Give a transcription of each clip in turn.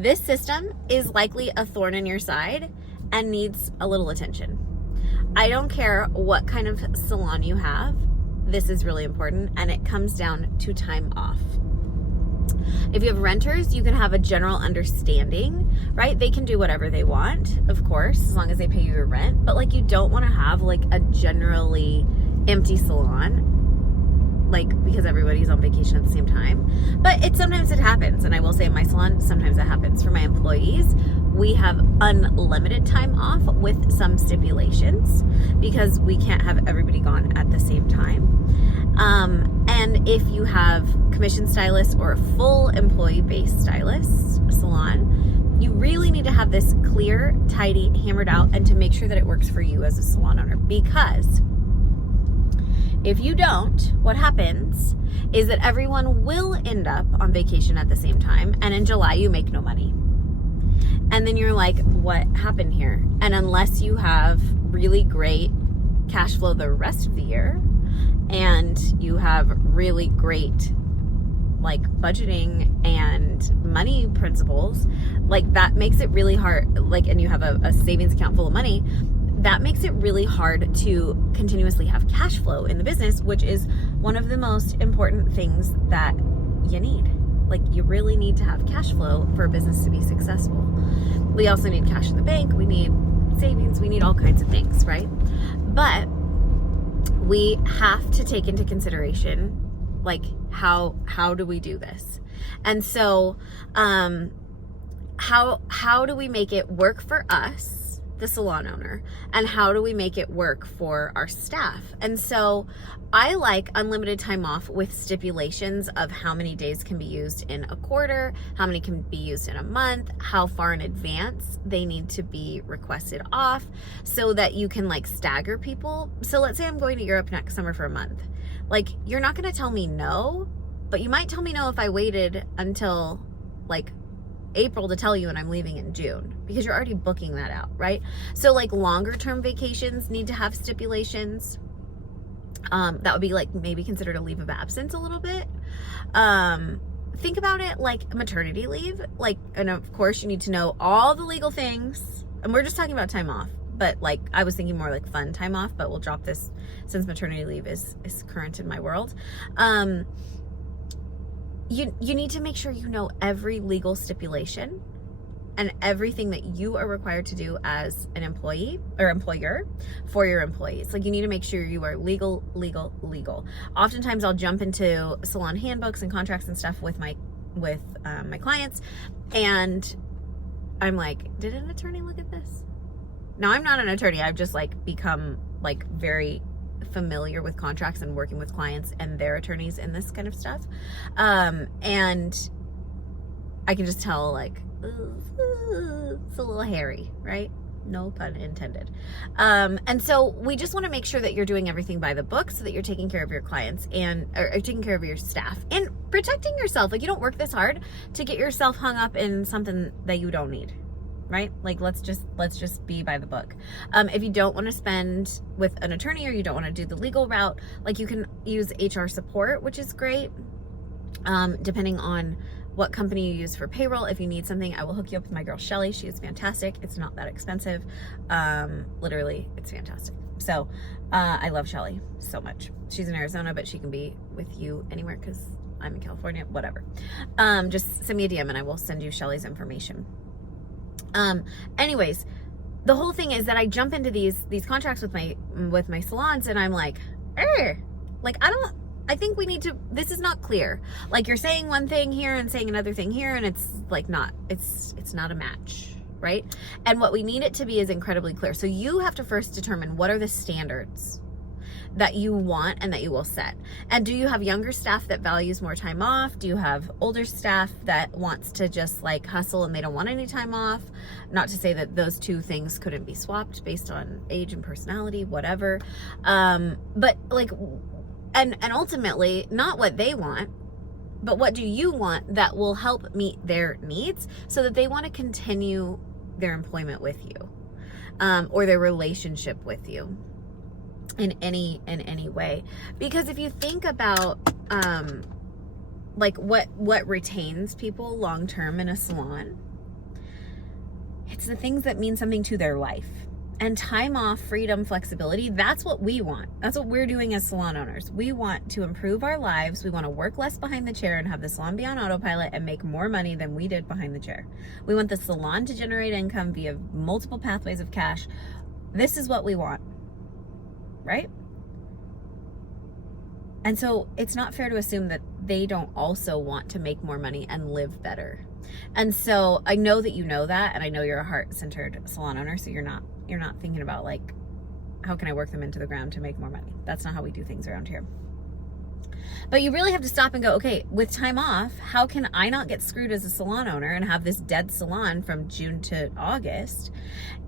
This system is likely a thorn in your side and needs a little attention. I don't care what kind of salon you have. This is really important, and it comes down to time off. If you have renters, you can have a general understanding, right? They can do whatever they want, of course, as long as they pay you your rent. But like, you don't want to have like a generally empty salon, like because everybody's on vacation at the same time. But sometimes it happens, and I will say in my salon, sometimes it happens. For my employees, we have unlimited time off with some stipulations because we can't have everybody gone at the same time. And if you have commission stylists or a full employee-based stylist salon, you really need to have this clear, tidy, hammered out, and to make sure that it works for you as a salon owner. Because if you don't, what happens is that everyone will end up on vacation at the same time, and in July you make no money. And then you're like, what happened here? And unless you have really great cash flow the rest of the year, and you have really great like budgeting and money principles, like that makes it really hard, like, and you have a savings account full of money, that makes it really hard to continuously have cash flow in the business, which is one of the most important things that you need. Like, you really need to have cash flow for a business to be successful. We also need cash in the bank. We need savings. We need all kinds of things, right? But we have to take into consideration, like, how do we do this? And so, how do we make it work for us, the salon owner, and how do we make it work for our staff? And so I like unlimited time off with stipulations of how many days can be used in a quarter, how many can be used in a month, how far in advance they need to be requested off, so that you can like stagger people. So let's say I'm going to Europe next summer for a month. Like, you're not going to tell me no, but you might tell me no if I waited until like April to tell you and I'm leaving in June, because you're already booking that out, right? So like longer term vacations need to have stipulations. That would be like maybe considered a leave of absence a little bit. Think about it like maternity leave, like, and of course you need to know all the legal things, and we're just talking about time off, but like I was thinking more like fun time off, but we'll drop this since maternity leave is current in my world. You need to make sure you know every legal stipulation and everything that you are required to do as an employee or employer for your employees. Like, you need to make sure you are legal. Oftentimes I'll jump into salon handbooks and contracts and stuff with my clients, and I'm like, did an attorney look at this? Now, I'm not an attorney. I've just like become like very familiar with contracts and working with clients and their attorneys and this kind of stuff. And I can just tell, like, it's a little hairy, right? No pun intended. And so we just want to make sure that you're doing everything by the book so that you're taking care of your clients and or taking care of your staff and protecting yourself. Like, you don't work this hard to get yourself hung up in something that you don't need. Right? Like, let's just be by the book. If you don't want to spend with an attorney, or you don't want to do the legal route, like, you can use HR support, which is great. Depending on what company you use for payroll. If you need something, I will hook you up with my girl Shelly. She is fantastic. It's not that expensive. Literally, it's fantastic. So I love Shelly so much. She's in Arizona, but she can be with you anywhere because I'm in California. Whatever. Just send me a DM and I will send you Shelly's information. Anyways, the whole thing is that I jump into these contracts with my salons, and I'm like, like, I think we need to, this is not clear. Like, you're saying one thing here and saying another thing here, and it's like it's not a match, right? And what we need it to be is incredibly clear. So you have to first determine what are the standards that you want and that you will set. And do you have younger staff that values more time off? Do you have older staff that wants to just like hustle and they don't want any time off? Not to say that those two things couldn't be swapped based on age and personality, whatever. But like, and ultimately not what they want, but what do you want that will help meet their needs so that they want to continue their employment with you, or their relationship with you in any way. Because if you think about like what retains people long term in a salon, it's the things that mean something to their life. And time off, freedom, flexibility, that's what we want. That's what we're doing as salon owners. We want to improve our lives. We want to work less behind the chair and have the salon be on autopilot and make more money than we did behind the chair. We want the salon to generate income via multiple pathways of cash. This is what we want, right? And so it's not fair to assume that they don't also want to make more money and live better. And so I know that you know that, and I know you're a heart-centered salon owner, so you're not thinking about like, how can I work them into the ground to make more money? That's not how we do things around here. But you really have to stop and go, okay, with time off, how can I not get screwed as a salon owner and have this dead salon from June to August?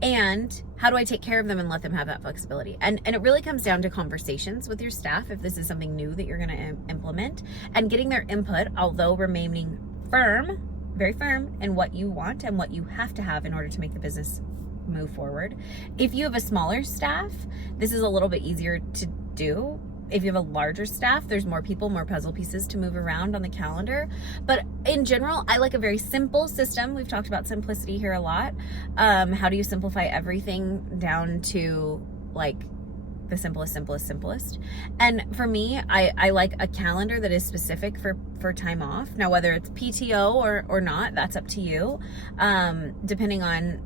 And how do I take care of them and let them have that flexibility? And it really comes down to conversations with your staff, if this is something new that you're going to implement, and getting their input, although remaining firm, very firm in what you want and what you have to have in order to make the business move forward. If you have a smaller staff, this is a little bit easier to do. If you have a larger staff, there's more people, more puzzle pieces to move around on the calendar. But in general, I like a very simple system. We've talked about simplicity here a lot. How do you simplify everything down to like the simplest? And for me, I like a calendar that is specific for time off. Now, whether it's PTO or not, that's up to you. Depending on,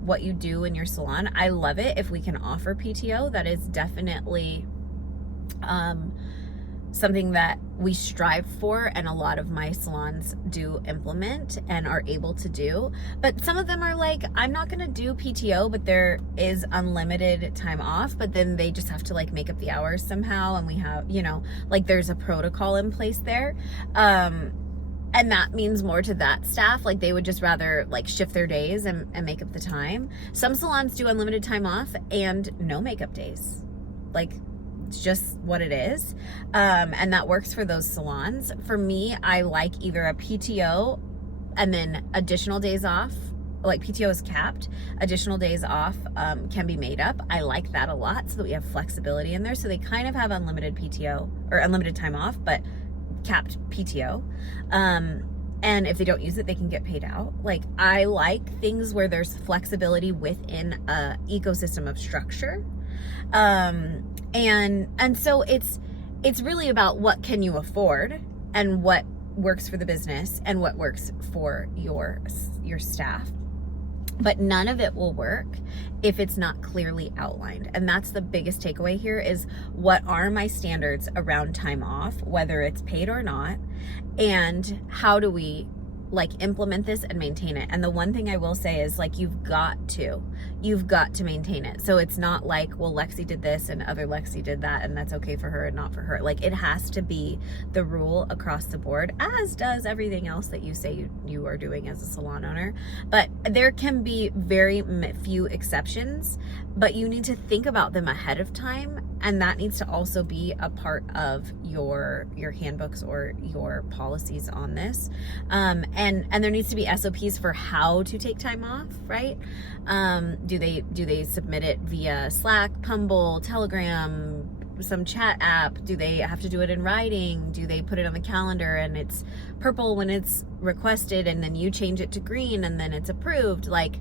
what you do in your salon. I love it if we can offer PTO. That is definitely something that we strive for, and a lot of my salons do implement and are able to do. But some of them are like, I'm not going to do PTO, but there is unlimited time off, but then they just have to like make up the hours somehow, and we have, like there's a protocol in place there. And that means more to that staff. Like they would just rather like shift their days and make up the time. Some salons do unlimited time off and no makeup days. Like it's just what it is. And that works for those salons. For me, I like either a PTO and then additional days off. Like PTO is capped. Additional days off can be made up. I like that a lot so that we have flexibility in there. So they kind of have unlimited PTO or unlimited time off, but capped PTO. And if they don't use it, they can get paid out. Like I like things where there's flexibility within a ecosystem of structure. And so it's really about what can you afford and what works for the business and what works for your staff. But none of it will work if it's not clearly outlined. And that's the biggest takeaway here is, what are my standards around time off, whether it's paid or not, and how do we like implement this and maintain it? And the one thing I will say is like, you've got to maintain it. So it's not like, well, Lexi did this and other Lexi did that, and that's okay for her and not for her. Like it has to be the rule across the board, as does everything else that you say you are doing as a salon owner. But there can be very few exceptions, but you need to think about them ahead of time. And that needs to also be a part of your handbooks or your policies on this. And there needs to be SOPs for how to take time off, right? Do they submit it via Slack, Pumble, Telegram, some chat app? Do they have to do it in writing? Do they put it on the calendar and it's purple when it's requested, and then you change it to green and then it's approved? Like,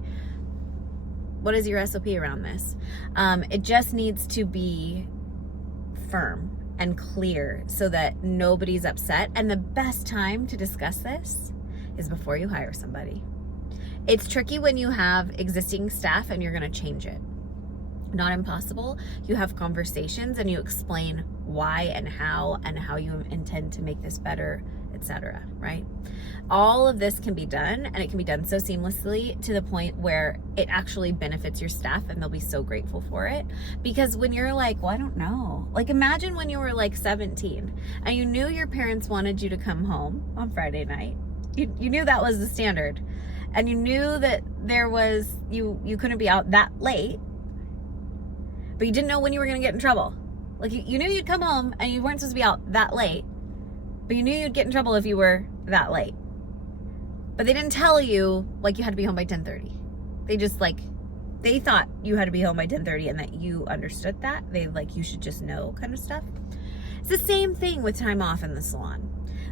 what is your SOP around this? It just needs to be firm and clear so that nobody's upset. And the best time to discuss this is before you hire somebody. It's tricky when you have existing staff and you're going to change it. Not impossible. You have conversations and you explain why and how you intend to make this better, etc. Right? All of this can be done, and it can be done so seamlessly to the point where it actually benefits your staff and they'll be so grateful for it. Because when you're like, well, I don't know. Like imagine when you were like 17 and you knew your parents wanted you to come home on Friday night. You knew that was the standard. And you knew that there was, you couldn't be out that late, but you didn't know when you were going to get in trouble. Like you knew you'd come home and you weren't supposed to be out that late, but you knew you'd get in trouble if you were that late. But they didn't tell you like you had to be home by 10:30. They just like, they thought you had to be home by 10:30 and that you understood that. They like, you should just know kind of stuff. It's the same thing with time off in the salon.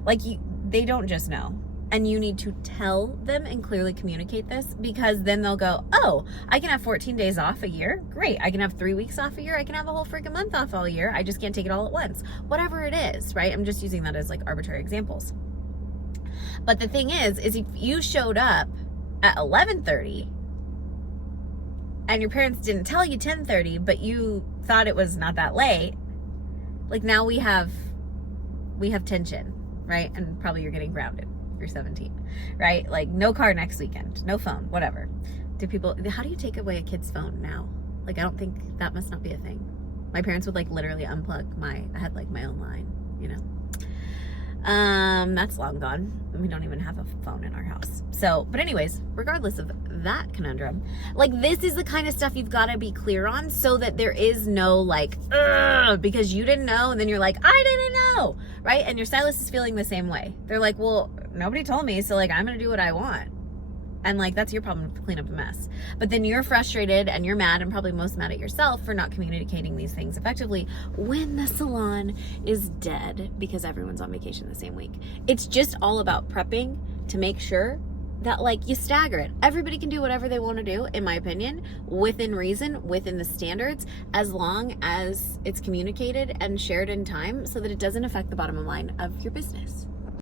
Like they don't just know. And you need to tell them and clearly communicate this, because then they'll go, oh, I can have 14 days off a year. Great. I can have 3 weeks off a year. I can have a whole freaking month off all year. I just can't take it all at once. Whatever it is, right? I'm just using that as like arbitrary examples. But the thing is if you showed up at 11:30 and your parents didn't tell you 10:30, but you thought it was not that late, like now we have tension, right? And probably you're getting grounded. You're 17, right? Like no car next weekend, no phone, whatever. How do you take away a kid's phone now? Like, I don't think that must not be a thing. My parents would like literally unplug I had like my own line, you know? That's long gone. We don't even have a phone in our house. So, but anyways, regardless of that conundrum, like this is the kind of stuff you've got to be clear on, so that there is no like, because you didn't know, and then you're like, I didn't know, right? And your stylist is feeling the same way. They're like, well, nobody told me, so like I'm gonna do what I want. And like, that's your problem to clean up the mess. But then you're frustrated and you're mad, and probably most mad at yourself for not communicating these things effectively when the salon is dead because everyone's on vacation the same week. It's just all about prepping to make sure that like you stagger it. Everybody can do whatever they want to do, in my opinion, within reason, within the standards, as long as it's communicated and shared in time so that it doesn't affect the bottom line of your business.